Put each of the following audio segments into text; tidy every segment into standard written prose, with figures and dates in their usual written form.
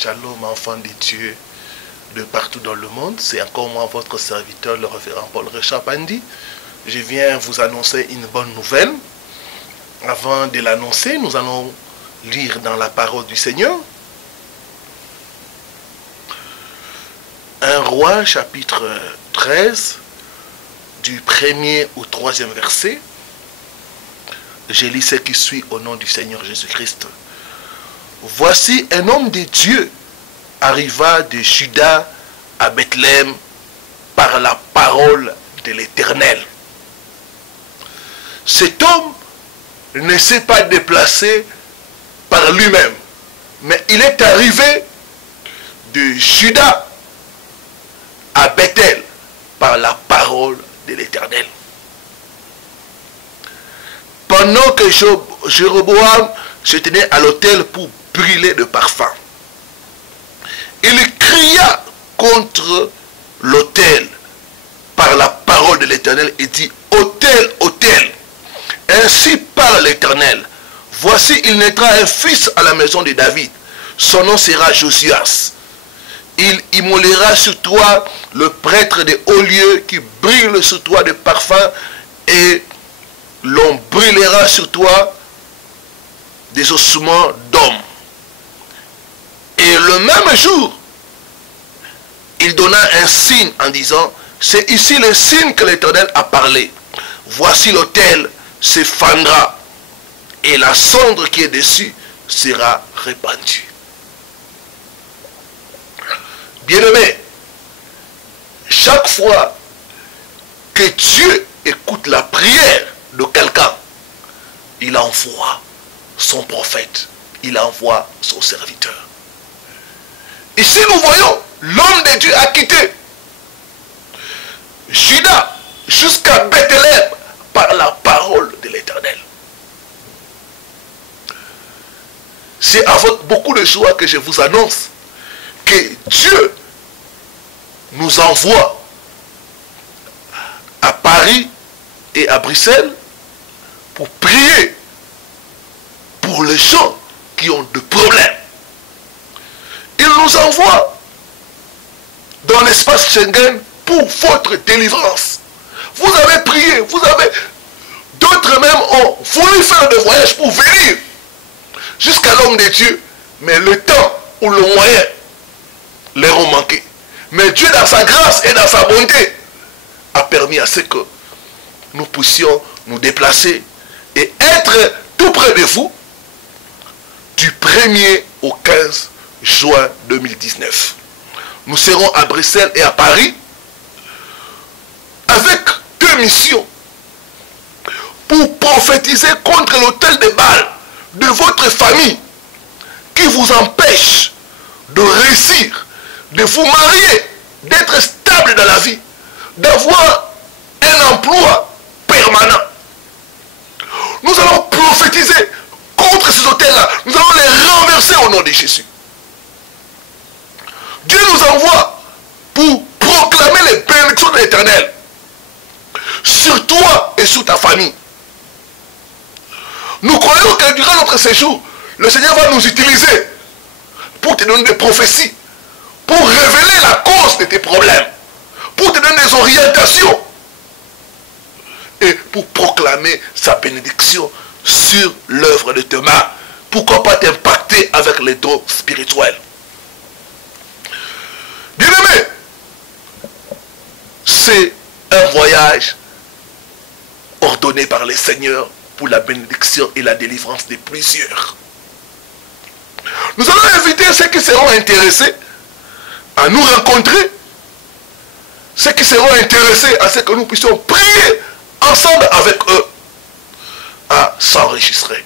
Shalom, enfants de Dieu de partout dans le monde. C'est encore moi, votre serviteur, le révérend Paul Richard Pandi. Je viens vous annoncer une bonne nouvelle. Avant de l'annoncer, nous allons lire dans la parole du Seigneur. 1 Roi, chapitre 13, du 1er au 3e verset. Je lis ce qui suit au nom du Seigneur Jésus-Christ. Voici un homme de Dieu arriva de Juda à Bethléem par la parole de l'Éternel. Cet homme ne s'est pas déplacé par lui-même, mais il est arrivé de Juda à Bethel par la parole de l'Éternel. Pendant que Jéroboam se tenait à l'autel pour brûler de parfum, il cria contre l'autel par la parole de l'Éternel et dit: autel, autel, ainsi parle l'Éternel, voici il naîtra un fils à la maison de David, son nom sera Josias. Il immolera sur toi le prêtre des hauts lieux qui brûle sur toi de parfum, et l'on brûlera sur toi des ossements d'hommes. Et le même jour, il donna un signe en disant: c'est ici le signe que l'Éternel a parlé. Voici l'autel se fendra et la cendre qui est dessus sera répandue. Bien-aimés, chaque fois que Dieu écoute la prière de quelqu'un, il envoie son prophète, il envoie son serviteur. Ici nous voyons l'homme de Dieu a quitté Juda jusqu'à Bethléem par la parole de l'Éternel. C'est avec beaucoup de joie que je vous annonce que Dieu nous envoie à Paris et à Bruxelles pour prier pour les gens qui ont des problèmes. Il nous envoie dans l'espace Schengen pour votre délivrance. Vous avez prié, vous avez... D'autres même ont voulu faire des voyages pour venir jusqu'à l'homme de Dieu, mais le temps ou le moyen leur ont manqué. Mais Dieu, dans sa grâce et dans sa bonté, a permis à ce que nous puissions nous déplacer et être tout près de vous du 1er au 15 juin 2019. Nous serons à Bruxelles et à Paris avec deux missions pour prophétiser contre l'autel de Baal de votre famille qui vous empêche de réussir, de vous marier, d'être stable dans la vie, d'avoir un emploi permanent. Nous allons prophétiser contre ces hôtels-là. Nous allons les renverser au nom de Jésus. Dieu nous envoie pour proclamer les bénédictions de l'Éternel sur toi et sur ta famille. Nous croyons que durant notre séjour, le Seigneur va nous utiliser pour te donner des prophéties, pour révéler la cause de tes problèmes, pour te donner des orientations et pour proclamer sa bénédiction sur l'œuvre de tes mains. Pourquoi pas t'impacter avec les dons spirituels? Bien-aimé, c'est un voyage ordonné par le Seigneur pour la bénédiction et la délivrance de plusieurs. Nous allons inviter ceux qui seront intéressés à nous rencontrer, ceux qui seront intéressés à ce que nous puissions prier ensemble avec eux, à s'enregistrer.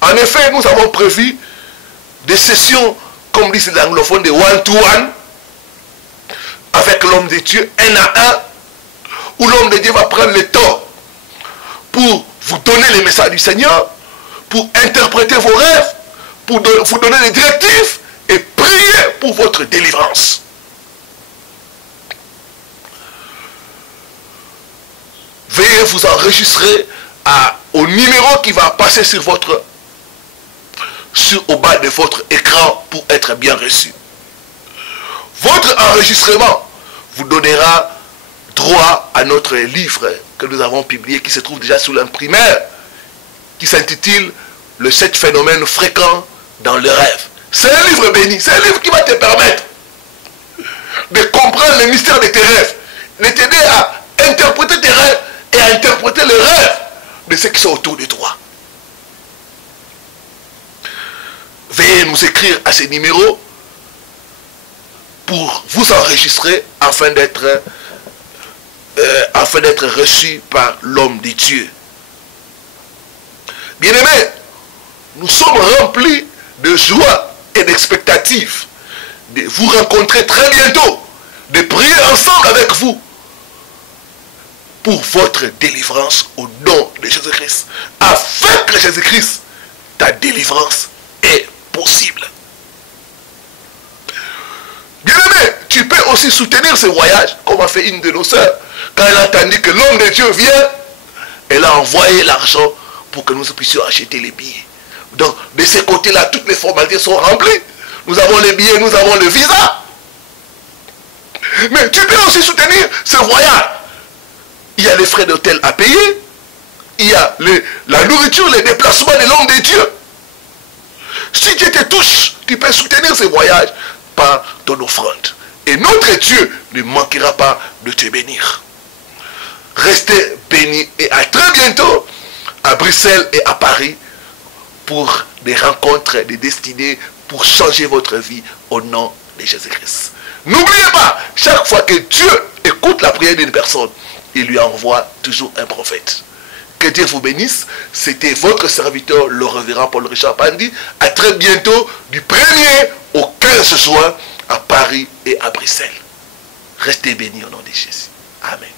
En effet, nous avons prévu des sessions, comme disent les anglophones, de one-to-one, avec l'homme de Dieu, un à un, où l'homme de Dieu va prendre le temps pour vous donner les messages du Seigneur, pour interpréter vos rêves, pour vous donner les directives et prier pour votre délivrance. Veuillez vous enregistrer au numéro qui va passer sur votre au bas de votre écran pour être bien reçu. Votre enregistrement vous donnera droit à notre livre que nous avons publié, qui se trouve déjà sous l'imprimaire, qui s'intitule « Le 7 phénomènes fréquents dans le rêve ». C'est un livre béni, c'est un livre qui va te permettre de comprendre le mystère de tes rêves, de t'aider à interpréter tes rêves et à interpréter les rêves de ceux qui sont autour de toi. Veuillez nous écrire à ces numéros pour vous enregistrer afin d'être reçu par l'homme de Dieu. Bien-aimés, nous sommes remplis de joie et d'expectative de vous rencontrer très bientôt, de prier ensemble avec vous pour votre délivrance au nom de Jésus-Christ. Avec Jésus-Christ, ta délivrance est possible. Bien-aimé, tu peux aussi soutenir ce voyage, comme a fait une de nos sœurs. Quand elle a entendu que l'homme de Dieu vient, elle a envoyé l'argent pour que nous puissions acheter les billets. Donc, de ce côté-là, toutes les formalités sont remplies. Nous avons les billets, nous avons le visa. Mais tu peux aussi soutenir ce voyage. Il y a les frais d'hôtel à payer. Il y a la nourriture, les déplacements de l'homme de Dieu. Si Dieu te touche, tu peux soutenir ce voyage par ton offrande. Et notre Dieu ne manquera pas de te bénir. Restez bénis et à très bientôt à Bruxelles et à Paris pour des rencontres, des destinées, pour changer votre vie au nom de Jésus-Christ. N'oubliez pas, chaque fois que Dieu écoute la prière d'une personne, il lui envoie toujours un prophète. Que Dieu vous bénisse. C'était votre serviteur, le révérend Paul Richard Pandi. À très bientôt, du 1er au 15 juin, à Paris et à Bruxelles. Restez bénis au nom de Jésus. Amen.